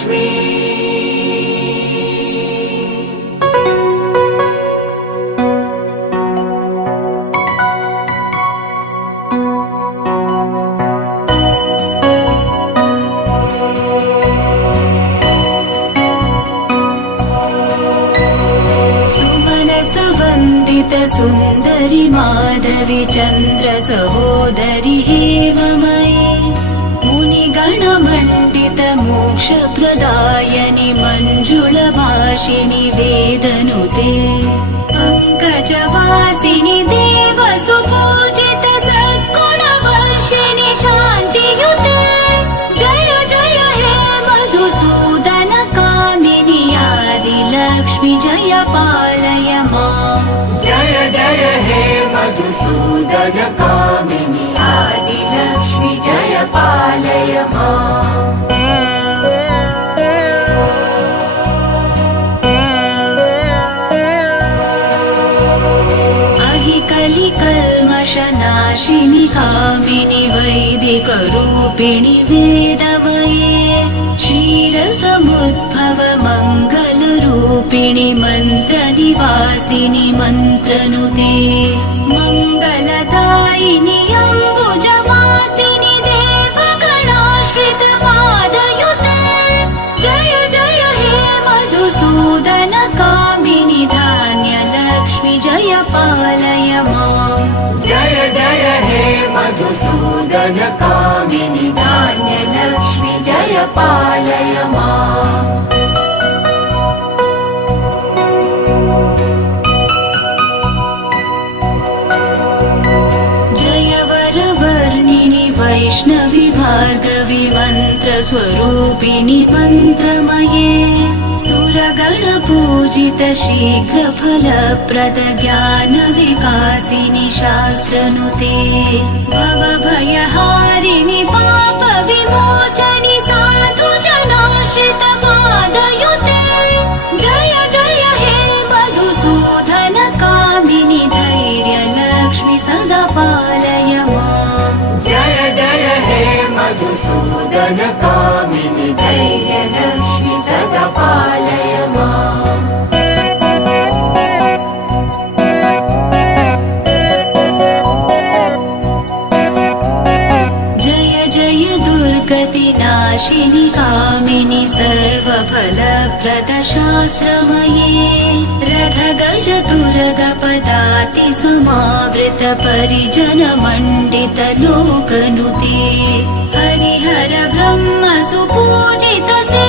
जयलक्ष्मी सुन्दरि माधवी चन्द्र सहोदरि हेममयी मुनिगणमण्डित मोक्षप्रदायनि मञ्जुलभाषिणि वेदनुते पङ्कजवासिनि देवसुपूजित सद्गुणवर्षिणि शान्तियुते जय जय हे मधुसूदन कामिनि आदिलक्ष्मि जय पालय माम् जय जय हे मधुसूदन कामिनि आदिलक्ष्मि जय पालय माम् कलिकल्मषनाशिनि कामिनि वैदिकरूपिणि वेदमये क्षीरसमुद्भव मङ्गलरूपिणि मन्त्रनिवासिनि मन्त्रनुते मङ्गलदायिनि अम्बुजवासिनि देवगणाश्रित पादयुते जय जय हे मधुसूदन कामिनि धान्यलक्ष्मि जय पालय माम् जय जय हे मधुसूदन कामिनि धान्यलक्ष्मि जय पालय माम् जय वरवर्णिनि वैष्णवि भार्गवि मन्त्रस्वरूपिणि मन्त्रमये सुरगणपूजित शीघ्रफलप्रद ज्ञानविकासिनि शास्त्रनुते भवभयहारिणि पापविमोचनि साधुजनाश्रित पादयुते जय जय हे मधुसूदन कामिनि धैर्यलक्ष्मि सदा पालय माम् जय जय हे मधुसूदन कामिनि धैर्यलक्ष्मि सदा पालय माम् जय जय दुर्गतिनाशिनि कामिनि सर्वफलप्रद शास्त्रमये रथगज तुरगपदाति समावृत परिजन मण्डित लोकनुते हरिहर ब्रह्म सुपूजित से